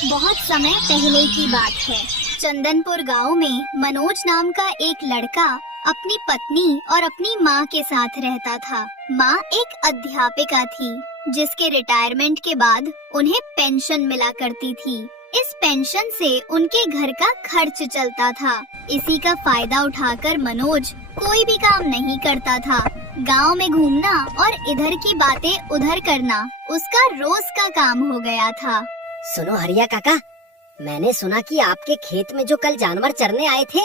बहुत समय पहले की बात है। चंदनपुर गांव में मनोज नाम का एक लड़का अपनी पत्नी और अपनी माँ के साथ रहता था। माँ एक अध्यापिका थी जिसके रिटायरमेंट के बाद उन्हें पेंशन मिला करती थी। इस पेंशन से उनके घर का खर्च चलता था। इसी का फायदा उठाकर मनोज कोई भी काम नहीं करता था। गांव में घूमना और इधर की बातें उधर करना उसका रोज का काम हो गया था। सुनो हरिया काका, मैंने सुना कि आपके खेत में जो कल जानवर चरने आए थे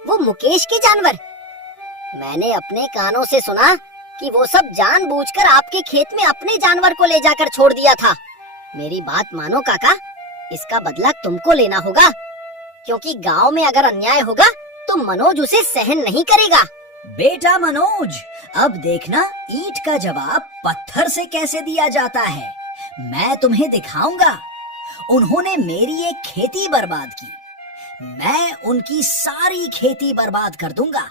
वो मुकेश के जानवर। मैंने अपने कानों से सुना कि वो सब जानबूझकर आपके खेत में अपने जानवर को ले जाकर छोड़ दिया था। मेरी बात मानो काका, इसका बदला तुमको लेना होगा, क्योंकि गांव में अगर अन्याय होगा तो मनोज उसे सहन नहीं करेगा। बेटा मनोज, अब देखना ईंट का जवाब पत्थर से कैसे दिया जाता है। मैं तुम्हें दिखाऊंगा। उन्होंने मेरी एक खेती बर्बाद की, मैं उनकी सारी खेती बर्बाद कर दूंगा।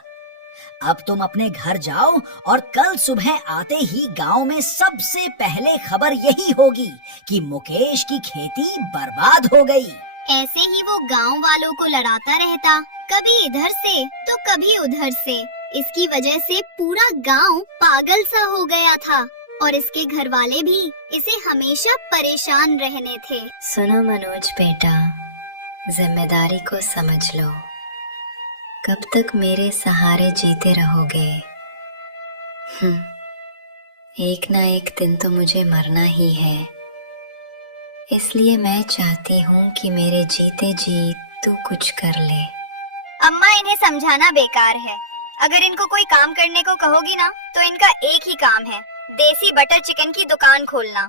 अब तुम अपने घर जाओ और कल सुबह आते ही गांव में सबसे पहले खबर यही होगी कि मुकेश की खेती बर्बाद हो गई। ऐसे ही वो गांव वालों को लड़ाता रहता, कभी इधर से तो कभी उधर से। इसकी वजह से पूरा गांव पागल सा हो गया था और इसके घर वाले भी इसे हमेशा परेशान रहने थे। सुनो मनोज बेटा, जिम्मेदारी को समझ लो। कब तक मेरे सहारे जीते रहोगे? एक ना एक दिन तो मुझे मरना ही है। इसलिए मैं चाहती हूँ कि मेरे जीते जी तू कुछ कर ले। अम्मा, इन्हें समझाना बेकार है। अगर इनको कोई काम करने को कहोगी ना तो इनका एक ही काम है, देसी बटर चिकन की दुकान खोलना।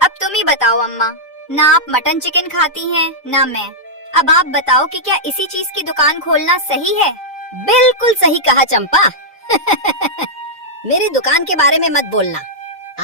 अब तुम ही बताओ अम्मा, ना आप मटन चिकन खाती हैं ना मैं। अब आप बताओ कि क्या इसी चीज की दुकान खोलना सही है? बिल्कुल सही कहा चंपा। मेरी दुकान के बारे में मत बोलना।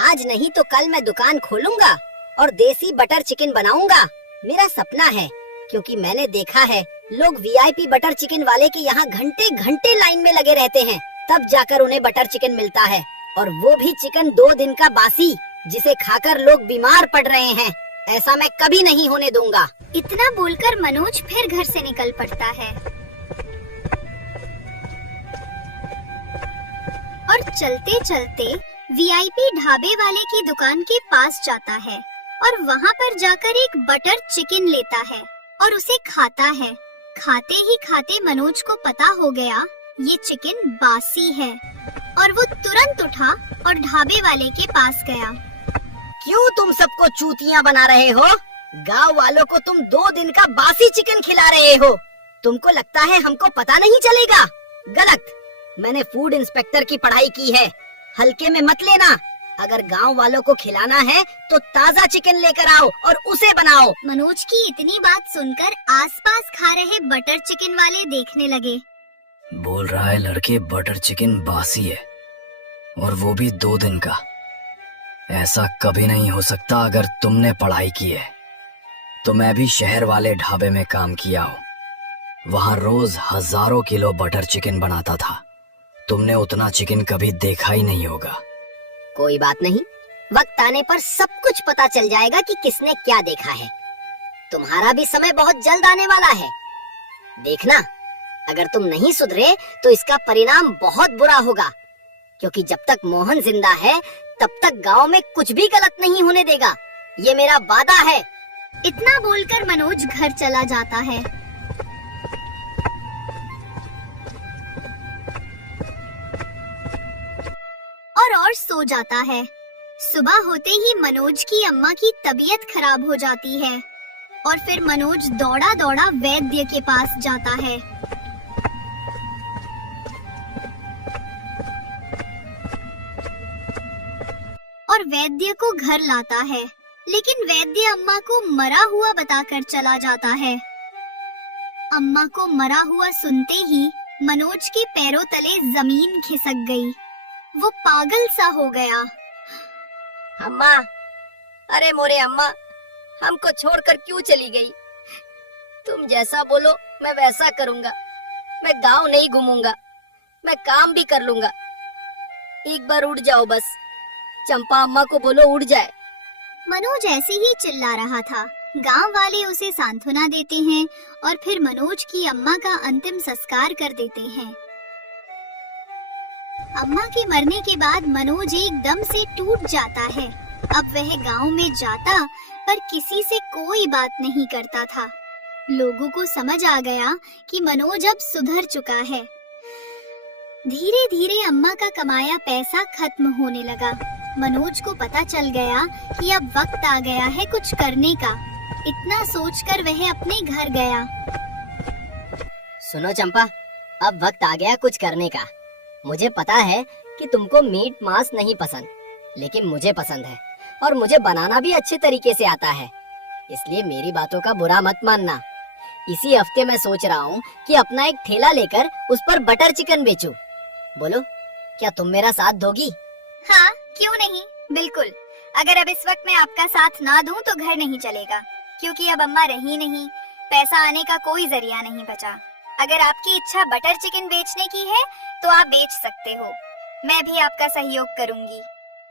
आज नहीं तो कल मैं दुकान खोलूंगा और देसी बटर चिकन बनाऊंगा। मेरा सपना है, क्योंकि मैंने देखा है लोग वीआईपी बटर चिकन वाले के यहाँ घंटे घंटे लाइन में लगे रहते हैं, तब जाकर उन्हें बटर चिकन मिलता है, और वो भी चिकन 2 दिन का बासी, जिसे खाकर लोग बीमार पड़ रहे हैं। ऐसा मैं कभी नहीं होने दूंगा। इतना बोलकर मनोज फिर घर से निकल पड़ता है और चलते चलते वीआईपी ढाबे वाले की दुकान के पास जाता है और वहाँ पर जाकर एक बटर चिकन लेता है और उसे खाता है। खाते ही खाते मनोज को पता हो गया ये चिकन बासी है और वो तुरंत उठा और ढाबे वाले के पास गया। क्यों तुम सबको चूतियां बना रहे हो? गांव वालों को तुम 2 दिन का बासी चिकन खिला रहे हो। तुमको लगता है हमको पता नहीं चलेगा? गलत। मैंने फूड इंस्पेक्टर की पढ़ाई की है, हल्के में मत लेना। अगर गांव वालों को खिलाना है तो ताजा चिकन लेकर आओ और उसे बनाओ। मनोज की इतनी बात सुनकर आसपास खा रहे बटर चिकन वाले देखने लगे। बोल रहा है लड़के बटर चिकन बासी है, और वो भी 2 दिन का। ऐसा कभी नहीं हो सकता। अगर तुमने पढ़ाई की है तो मैं भी शहर वाले ढाबे में काम किया हूँ। वहाँ रोज हजारों किलो बटर चिकन बनाता था। तुमने उतना चिकन कभी देखा ही नहीं होगा। कोई बात नहीं, वक्त आने पर सब कुछ पता चल जाएगा कि किसने क्या देखा है। तुम्हारा भी समय बहुत जल्द आने वाला है। देखना, अगर तुम नहीं सुधरे तो इसका परिणाम बहुत बुरा होगा, क्योंकि जब तक मोहन जिंदा है तब तक गांव में कुछ भी गलत नहीं होने देगा। ये मेरा वादा है। इतना बोलकर मनोज घर चला जाता है। और सो जाता है। सुबह होते ही मनोज की अम्मा की तबीयत खराब हो जाती है और फिर मनोज दौड़ा दौड़ा वैद्य के पास जाता है। और वैद्य को घर लाता है, लेकिन वैद्य अम्मा को मरा हुआ बताकर चला जाता है। अम्मा को मरा हुआ सुनते ही मनोज के पैरों तले जमीन खिसक गई। वो पागल सा हो गया। अम्मा, अरे मोरे अम्मा, हमको छोड़कर क्यों चली गई? तुम जैसा बोलो मैं वैसा करूँगा। मैं गांव नहीं घूमूंगा, मैं काम भी कर लूंगा। एक बार उठ जाओ बस। चंपा अम्मा को बोलो उठ जाए। मनोज ऐसे ही चिल्ला रहा था गांव वाले उसे सांत्वना देते हैं और फिर मनोज की अम्मा का अंतिम संस्कार कर देते हैं। अम्मा के मरने के बाद मनोज एकदम से टूट जाता है। अब वह गांव में जाता पर किसी से कोई बात नहीं करता था। लोगों को समझ आ गया कि मनोज अब सुधर चुका है। धीरे धीरे अम्मा का कमाया पैसा खत्म होने लगा। मनोज को पता चल गया कि अब वक्त आ गया है कुछ करने का। इतना सोचकर वह अपने घर गया। सुनो चंपा, अब वक्त आ गया कुछ करने का। मुझे पता है कि तुमको मीट मांस नहीं पसंद, लेकिन मुझे पसंद है और मुझे बनाना भी अच्छे तरीके से आता है। इसलिए मेरी बातों का बुरा मत मानना। इसी हफ्ते मैं सोच रहा हूँ कि अपना एक ठेला लेकर उस पर बटर चिकन बेचूं। बोलो, क्या तुम मेरा साथ दोगी? हाँ, क्यों नहीं, बिल्कुल। अगर अब इस वक्त मैं आपका साथ ना दूं तो घर नहीं चलेगा, क्योंकि अब अम्मा रही नहीं, पैसा आने का कोई जरिया नहीं बचा। अगर आपकी इच्छा बटर चिकन बेचने की है तो आप बेच सकते हो। मैं भी आपका सहयोग करूंगी।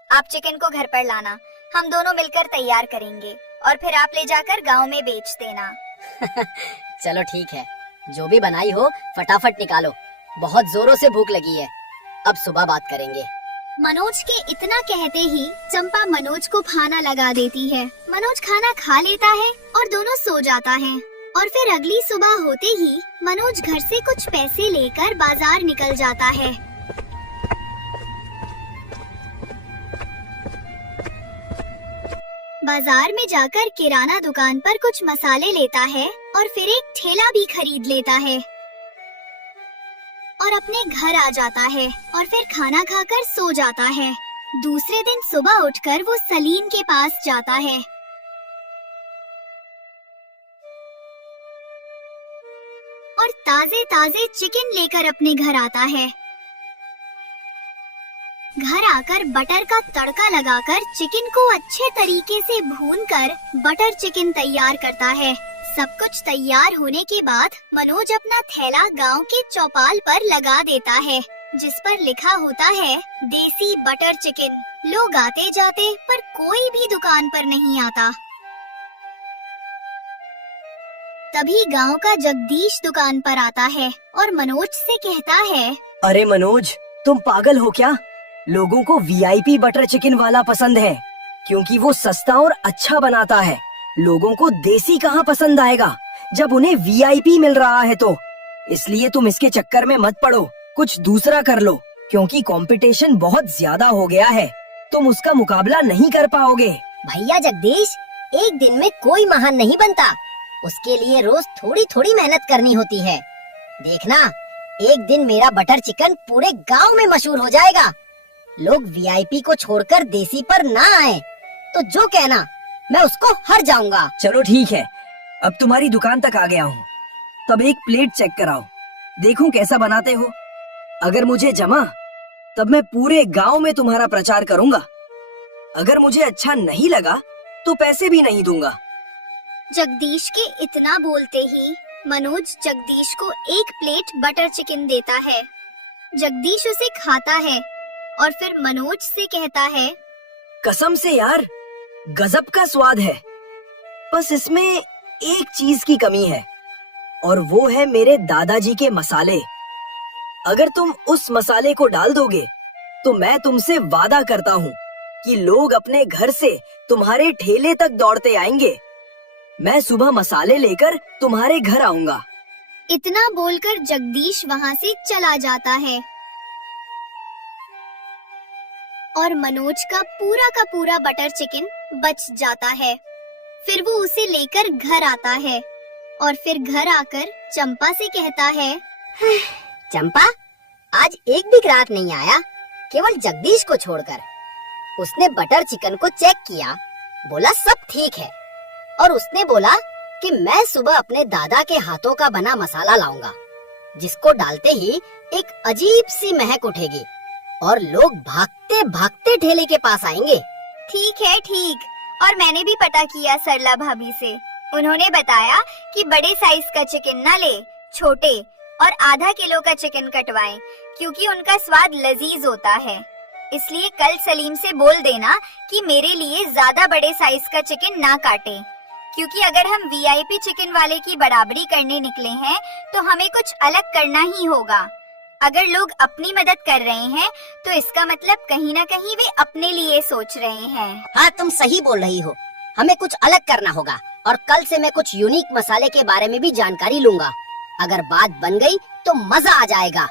आप चिकन को घर पर लाना, हम दोनों मिलकर तैयार करेंगे और फिर आप ले जाकर गांव में बेच देना। चलो ठीक है, जो भी बनाई हो फटाफट निकालो, बहुत जोरों से भूख लगी है। अब सुबह बात करेंगे। मनोज के इतना कहते ही चंपा मनोज को खाना लगा देती है। मनोज खाना खा लेता है और दोनों सो जाता है। और फिर अगली सुबह होते ही मनोज घर से कुछ पैसे लेकर बाजार निकल जाता है। बाजार में जाकर किराना दुकान पर कुछ मसाले लेता है और फिर एक ठेला भी खरीद लेता है और अपने घर आ जाता है और फिर खाना खाकर सो जाता है। दूसरे दिन सुबह उठकर वो सलीम के पास जाता है। और ताजे ताजे चिकन लेकर अपने घर आता है। घर आकर बटर का तड़का लगाकर चिकन को अच्छे तरीके से भूनकर बटर चिकन तैयार करता है। सब कुछ तैयार होने के बाद मनोज अपना थैला गांव के चौपाल पर लगा देता है, जिस पर लिखा होता है देसी बटर चिकन। लोग आते जाते पर कोई भी दुकान पर नहीं आता। तभी गांव का जगदीश दुकान पर आता है और मनोज से कहता है, अरे मनोज, तुम पागल हो क्या? लोगों को वीआईपी बटर चिकन वाला पसंद है, क्योंकि वो सस्ता और अच्छा बनाता है। लोगों को देसी कहाँ पसंद आएगा जब उन्हें वीआईपी मिल रहा है तो। इसलिए तुम इसके चक्कर में मत पड़ो, कुछ दूसरा कर लो, क्योंकि कंपटीशन बहुत ज्यादा हो गया है। तुम उसका मुकाबला नहीं कर पाओगे। भैया जगदीश, एक दिन में कोई महान नहीं बनता। उसके लिए रोज थोड़ी थोड़ी मेहनत करनी होती है। देखना, एक दिन मेरा बटर चिकन पूरे गांव में मशहूर हो जाएगा। लोग वीआईपी को छोड़कर देसी पर ना आए तो जो कहना, मैं उसको हर जाऊंगा। चलो ठीक है, अब तुम्हारी दुकान तक आ गया हूँ। तब एक प्लेट चेक कराओ, देखूं कैसा बनाते हो। अगर मुझे जमा तब मैं पूरे गांव में तुम्हारा प्रचार करूंगा। अगर मुझे अच्छा नहीं लगा तो पैसे भी नहीं दूंगा। जगदीश के इतना बोलते ही मनोज जगदीश को एक प्लेट बटर चिकन देता है। जगदीश उसे खाता है और फिर मनोज से कहता है, कसम से यार, गजब का स्वाद है। बस इसमें एक चीज की कमी है और वो है मेरे दादाजी के मसाले। अगर तुम उस मसाले को डाल दोगे तो मैं तुमसे वादा करता हूँ कि लोग अपने घर से तुम्हारे ठेले तक दौड़ते आएंगे। मैं सुबह मसाले लेकर तुम्हारे घर आऊंगा। इतना बोलकर जगदीश वहाँ से चला जाता है और मनोज का पूरा बटर चिकन बच जाता है। फिर वो उसे लेकर घर आता है और फिर घर आकर चंपा से कहता है, चंपा, आज एक भी ग्राहक नहीं आया, केवल जगदीश को छोड़कर। उसने बटर चिकन को चेक किया, बोला सब ठीक है, और उसने बोला कि मैं सुबह अपने दादा के हाथों का बना मसाला लाऊंगा, जिसको डालते ही एक अजीब सी महक उठेगी और लोग भागते भागते ठेले के पास आएंगे। ठीक है, ठीक। और मैंने भी पता किया सरला भाभी से। उन्होंने बताया कि बड़े साइज का चिकन ना ले, छोटे और आधा किलो का चिकन कटवाएं, क्योंकि उनका स्वाद लजीज होता है। इसलिए कल सलीम से बोल देना कि मेरे लिए ज्यादा बड़े साइज का चिकन ना काटे, क्योंकि अगर हम वीआईपी चिकन वाले की बराबरी करने निकले हैं तो हमें कुछ अलग करना ही होगा। अगर लोग अपनी मदद कर रहे हैं तो इसका मतलब कहीं ना कहीं वे अपने लिए सोच रहे हैं। हाँ, तुम सही बोल रही हो। हमें कुछ अलग करना होगा और कल से मैं कुछ यूनिक मसाले के बारे में भी जानकारी लूंगा। अगर बात बन गई तो मजा आ जाएगा।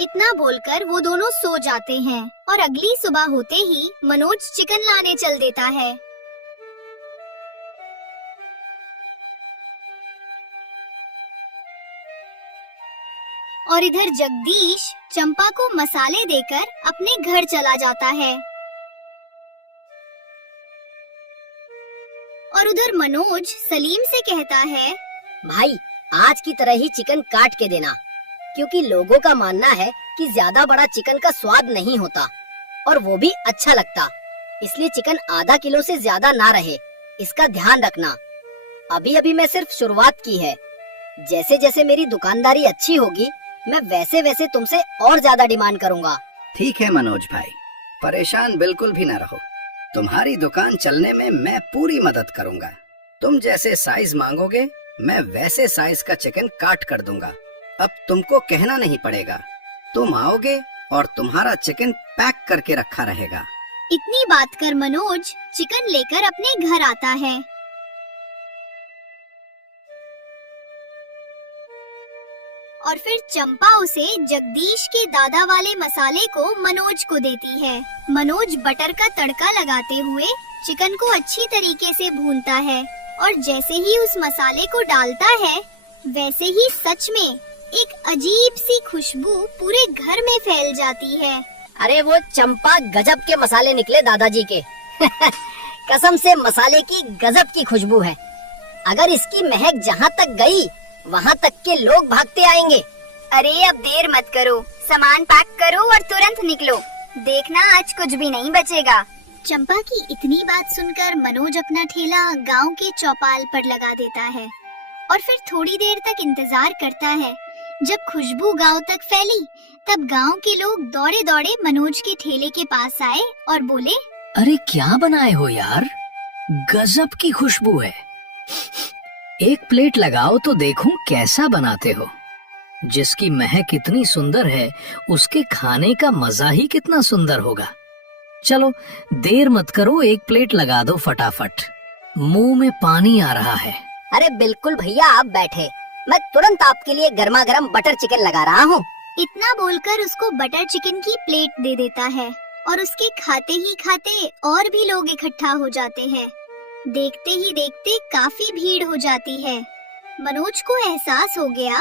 इतना बोलकर वो दोनों सो जाते हैं और अगली सुबह होते ही मनोज चिकन लाने चल देता है। और इधर जगदीश चंपा को मसाले देकर अपने घर चला जाता है और उधर मनोज सलीम से कहता है, भाई आज की तरह ही चिकन काट के देना, क्योंकि लोगों का मानना है कि ज्यादा बड़ा चिकन का स्वाद नहीं होता और वो भी अच्छा लगता। इसलिए चिकन आधा किलो से ज्यादा ना रहे, इसका ध्यान रखना। अभी अभी मैं सिर्फ शुरुआत की है। जैसे जैसे मेरी दुकानदारी अच्छी होगी मैं वैसे वैसे तुमसे और ज्यादा डिमांड करूंगा। ठीक है मनोज भाई, परेशान बिल्कुल भी ना रहो। तुम्हारी दुकान चलने में मैं पूरी मदद करूंगा। तुम जैसे साइज मांगोगे मैं वैसे साइज का चिकन काट कर दूंगा। अब तुमको कहना नहीं पड़ेगा, तुम आओगे और तुम्हारा चिकन पैक करके रखा रहेगा। इतनी बात कर मनोज चिकन लेकर अपने घर आता है और फिर चंपा उसे जगदीश के दादा वाले मसाले को मनोज को देती है। मनोज बटर का तड़का लगाते हुए चिकन को अच्छी तरीके से भूनता है और जैसे ही उस मसाले को डालता है वैसे ही सच में एक अजीब सी खुशबू पूरे घर में फैल जाती है। अरे वो चंपा गजब के मसाले निकले दादाजी के। कसम से मसाले की गजब की खुशबू है। अगर इसकी महक जहाँ तक गई वहाँ तक के लोग भागते आएंगे। अरे अब देर मत करो, सामान पैक करो और तुरंत निकलो। देखना आज कुछ भी नहीं बचेगा। चंपा की इतनी बात सुनकर मनोज अपना ठेला गांव के चौपाल पर लगा देता है और फिर थोड़ी देर तक इंतजार करता है। जब खुशबू गांव तक फैली तब गांव के लोग दौड़े दौड़े मनोज के ठेले के पास आए और बोले, अरे क्या बनाए हो यार, गजब की खुशबू है। एक प्लेट लगाओ तो देखूं कैसा बनाते हो। जिसकी महक इतनी सुंदर है उसके खाने का मजा ही कितना सुंदर होगा। चलो देर मत करो, एक प्लेट लगा दो फटाफट, मुंह में पानी आ रहा है। अरे बिल्कुल भैया, आप बैठे, मैं तुरंत आपके लिए गर्मा गर्म बटर चिकन लगा रहा हूँ। इतना बोलकर उसको बटर चिकन की प्लेट दे देता है और उसके खाते ही खाते और भी लोग इकट्ठा हो जाते हैं। देखते ही देखते काफी भीड़ हो जाती है। मनोज को एहसास हो गया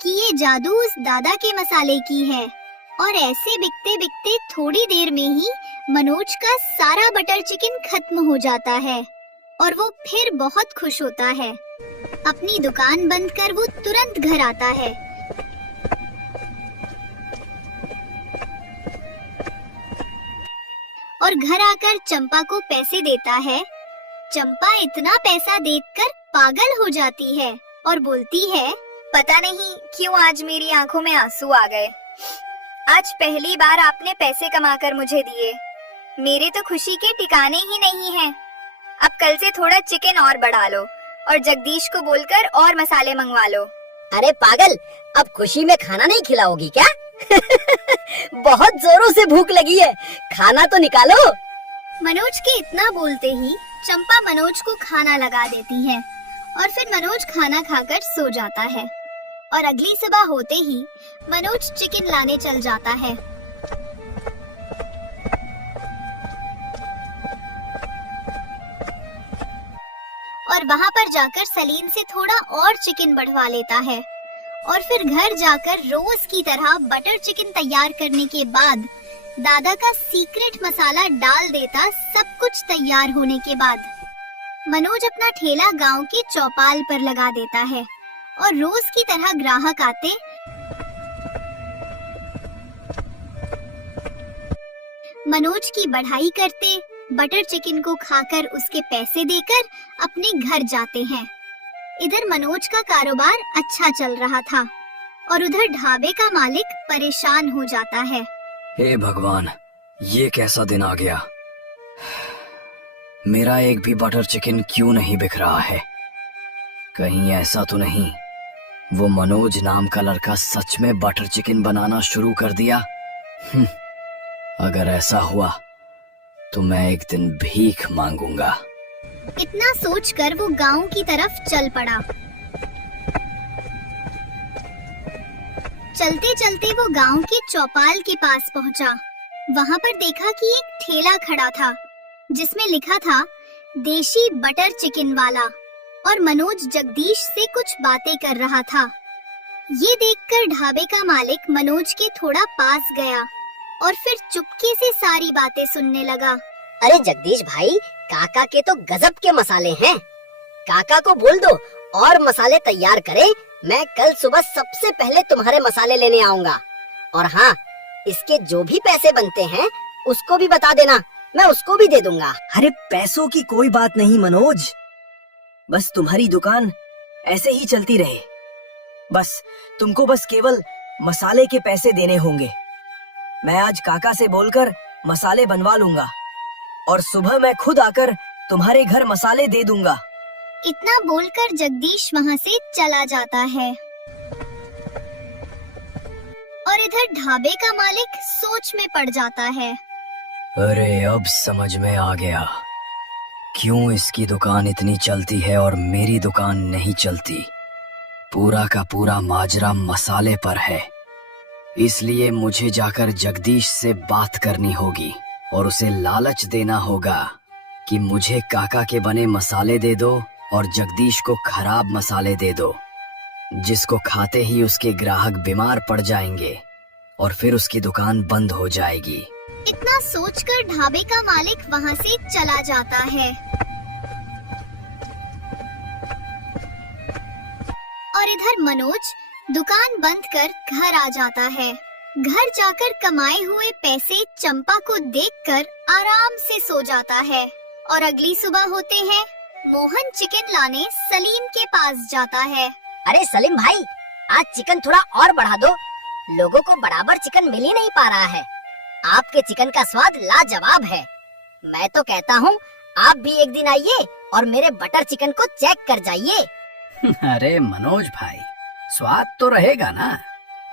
कि ये जादू उस दादा के मसाले की है और ऐसे बिकते बिकते थोड़ी देर में ही मनोज का सारा बटर चिकन खत्म हो जाता है और वो फिर बहुत खुश होता है। अपनी दुकान बंद कर वो तुरंत घर आता है और घर आकर चंपा को पैसे देता है। चंपा इतना पैसा देखकर पागल हो जाती है और बोलती है, पता नहीं क्यों आज मेरी आंखों में आंसू आ गए। आज पहली बार आपने पैसे कमाकर मुझे दिए। मेरे तो खुशी के ठिकाने ही नहीं हैं। अब कल से थोड़ा चिकन और बढ़ा लो और जगदीश को बोलकर और मसाले मंगवा लो। अरे पागल, अब खुशी में खाना नहीं खिलाओगी क्या? बहुत जोरों से भूख लगी है, खाना तो निकालो। मनोज के इतना बोलते ही चंपा मनोज को खाना लगा देती है और फिर मनोज खाना खाकर सो जाता है और अगली सुबह होते ही मनोज चिकन लाने चल जाता है। और वहाँ पर जाकर सलीम से थोड़ा और चिकन बढ़वा लेता है और फिर घर जाकर रोज की तरह बटर चिकन तैयार करने के बाद दादा का सीक्रेट मसाला डाल देता। सब कुछ तैयार होने के बाद मनोज अपना ठेला गांव के चौपाल पर लगा देता है और रोज की तरह ग्राहक आते मनोज की बढ़ाई करते, बटर चिकन को खाकर उसके पैसे देकर अपने घर जाते हैं। इधर मनोज का कारोबार अच्छा चल रहा था और उधर ढाबे का मालिक परेशान हो जाता है। हे भगवान, ये कैसा दिन आ गया। मेरा एक भी बटर चिकन क्यों नहीं बिक रहा है। कहीं ऐसा तो नहीं वो मनोज नाम का लड़का सच में बटर चिकन बनाना शुरू कर दिया? अगर ऐसा हुआ तो मैं एक दिन भीख मांगूंगा। इतना सोचकर वो गांव की तरफ चल पड़ा। चलते चलते वो गांव के चौपाल के पास पहुंचा। वहां पर देखा कि एक ठेला खड़ा था जिसमें लिखा था देशी बटर चिकन वाला, और मनोज जगदीश से कुछ बातें कर रहा था। ये देखकर ढाबे का मालिक मनोज के थोड़ा पास गया और फिर चुपके से सारी बातें सुनने लगा। अरे जगदीश भाई, काका के तो गजब के मसाले हैं। काका को बोल दो और मसाले तैयार करे। मैं कल सुबह सबसे पहले तुम्हारे मसाले लेने आऊंगा। और हाँ, इसके जो भी पैसे बनते हैं उसको भी बता देना, मैं उसको भी दे दूंगा। अरे पैसों की कोई बात नहीं मनोज, बस तुम्हारी दुकान ऐसे ही चलती रहे। तुमको बस केवल मसाले के पैसे देने होंगे। मैं आज काका से बोलकर मसाले बनवा लूंगा और सुबह मैं खुद आकर तुम्हारे घर मसाले दे दूंगा। इतना बोलकर जगदीश वहां से चला जाता है और इधर ढाबे का मालिक सोच में पड़ जाता है। अरे अब समझ में आ गया क्यों इसकी दुकान इतनी चलती है और मेरी दुकान नहीं चलती। पूरा का पूरा माजरा मसाले पर है। इसलिए मुझे जाकर जगदीश से बात करनी होगी और उसे लालच देना होगा कि मुझे काका के बने मसाले दे दो और जगदीश को खराब मसाले दे दो, जिसको खाते ही उसके ग्राहक बीमार पड़ जाएंगे और फिर उसकी दुकान बंद हो जाएगी। इतना सोचकर ढाबे का मालिक वहां से चला जाता है और इधर मनोज दुकान बंद कर घर आ जाता है। घर जाकर कमाए हुए पैसे चंपा को देखकर आराम से सो जाता है और अगली सुबह होते हैं मोहन चिकन लाने सलीम के पास जाता है। अरे सलीम भाई, आज चिकन थोड़ा और बढ़ा दो। लोगों को बराबर चिकन मिल ही नहीं पा रहा है। आपके चिकन का स्वाद लाजवाब है। मैं तो कहता हूँ आप भी एक दिन आइए और मेरे बटर चिकन को चेक कर जाइए। अरे मनोज भाई, स्वाद तो रहेगा ना,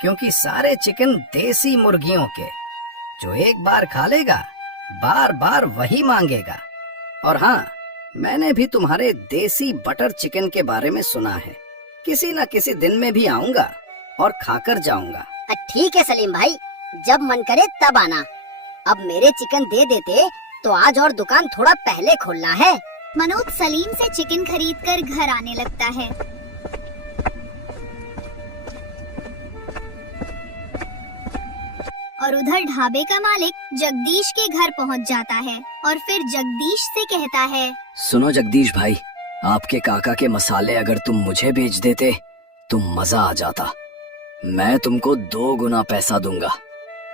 क्योंकि सारे चिकन देसी मुर्गियों के। जो एक बार खा लेगा बार बार वही मांगेगा। और हाँ, मैंने भी तुम्हारे देसी बटर चिकन के बारे में सुना है। किसी न किसी दिन में भी आऊंगा और खाकर जाऊंगा। ठीक है सलीम भाई, जब मन करे तब आना। अब मेरे चिकन दे देते तो आज और दुकान थोड़ा पहले खोलना है। मनोज सलीम से चिकन खरीदकर घर आने लगता है। और उधर ढाबे का मालिक जगदीश के घर पहुंच जाता है और फिर जगदीश से कहता है, सुनो जगदीश भाई, आपके काका के मसाले अगर तुम मुझे बेच देते तो मजा आ जाता। मैं तुमको 2 गुना पैसा दूंगा।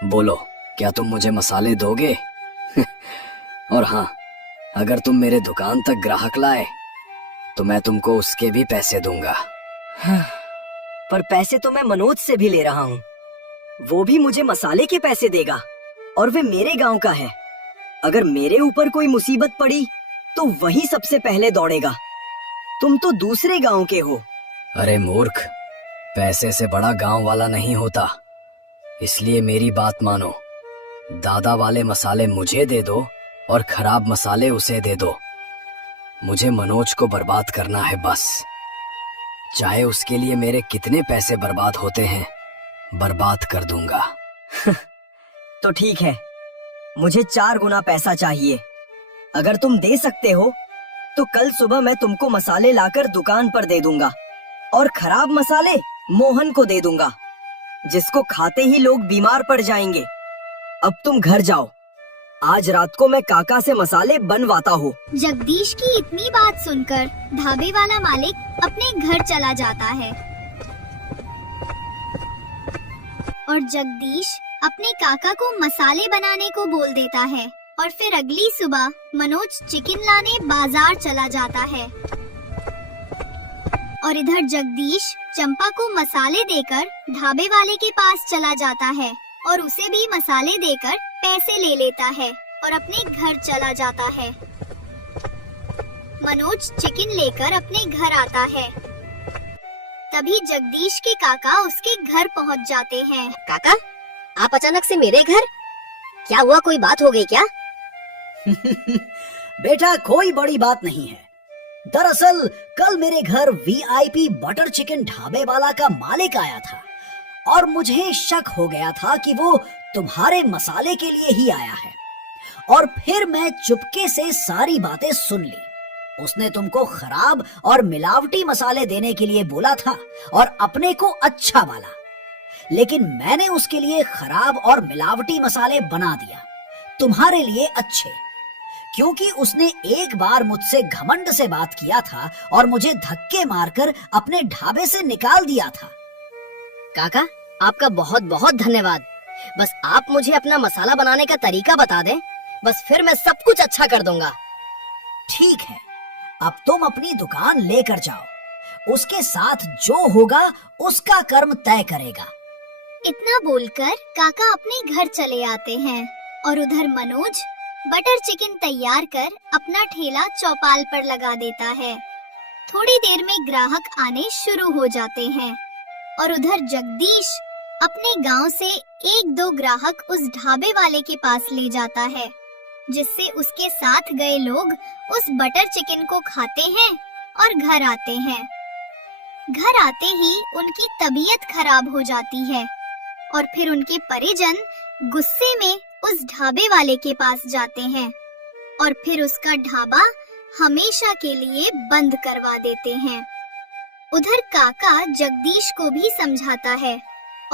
बोलो, क्या तुम मुझे मसाले दोगे? और हाँ, अगर तुम मेरे दुकान तक ग्राहक लाए तो मैं तुमको उसके भी पैसे दूंगा। पर पैसे तो मैं मनोज से भी ले रहा हूँ। वो भी मुझे मसाले के पैसे देगा और वे मेरे गांव का है। अगर मेरे ऊपर कोई मुसीबत पड़ी तो वही सबसे पहले दौड़ेगा। तुम तो दूसरे गांव के हो। अरे मूर्ख, पैसे से बड़ा गांव वाला नहीं होता। इसलिए मेरी बात मानो, दादा वाले मसाले मुझे दे दो और खराब मसाले उसे दे दो। मुझे मनोज को बर्बाद करना है बस। चाहे उसके लिए मेरे कितने पैसे बर्बाद होते हैं, बर्बाद कर दूंगा। तो ठीक है, मुझे 4 गुना पैसा चाहिए। अगर तुम दे सकते हो तो कल सुबह मैं तुमको मसाले लाकर दुकान पर दे दूंगा और खराब मसाले मोहन को दे दूंगा, जिसको खाते ही लोग बीमार पड़ जाएंगे। अब तुम घर जाओ, आज रात को मैं काका से मसाले बनवाता हूँ। जगदीश की इतनी बात सुनकर ढाबे वाला मालिक अपने घर चला जाता है और जगदीश अपने काका को मसाले बनाने को बोल देता है। और फिर अगली सुबह मनोज चिकन लाने बाजार चला जाता है और इधर जगदीश चंपा को मसाले देकर ढाबे वाले के पास चला जाता है और उसे भी मसाले देकर पैसे ले लेता है और अपने घर चला जाता है। मनोज चिकन लेकर अपने घर आता है तभी जगदीश के काका उसके घर पहुंच जाते हैं। काका, आप अचानक से मेरे घर? क्या हुआ, कोई बात हो गई क्या? बेटा, कोई बड़ी बात नहीं है। दरअसल कल मेरे घर VIP बटर चिकन ढाबे वाला का मालिक आया था और मुझे शक हो गया था कि वो तुम्हारे मसाले के लिए ही आया है। और फिर मैं चुपके से सारी बातें सुन ली। उसने तुमको खराब और मिलावटी मसाले देने के लिए बोला था और अपने को अच्छा वाला, लेकिन मैंने उसके लिए खराब और मिलावटी मसाले बना दिया, तुम्हारे लिए अच्छे, क्योंकि उसने एक बार मुझसे घमंड से बात किया था और मुझे धक्के मारकर अपने ढाबे से निकाल दिया था। काका, आपका बहुत बहुत धन्यवाद। बस आप मुझे अपना मसाला बनाने का तरीका बता दें, बस फिर मैं सब कुछ अच्छा कर दूंगा। ठीक है, अब तुम अपनी दुकान लेकर जाओ, उसके साथ जो होगा उसका कर्म तय करेगा। इतना बोलकर काका अपने घर चले आते हैं और उधर मनोज बटर चिकन तैयार कर अपना ठेला चौपाल पर लगा देता है। थोड़ी देर में ग्राहक आने शुरू हो जाते हैं और उधर जगदीश अपने गांव से 1-2 ग्राहक उस ढाबे वाले के पास ले जाता है, जिससे उसके साथ गए लोग उस बटर चिकन को खाते हैं और घर आते हैं। घर आते ही उनकी तबीयत खराब हो जाती है और फिर उनके परिजन गुस्से में उस ढाबे वाले के पास जाते हैं और फिर उसका ढाबा हमेशा के लिए बंद करवा देते हैं। उधर काका जगदीश को भी समझाता है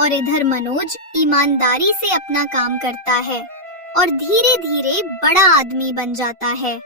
और इधर मनोज ईमानदारी से अपना काम करता है और धीरे धीरे बड़ा आदमी बन जाता है।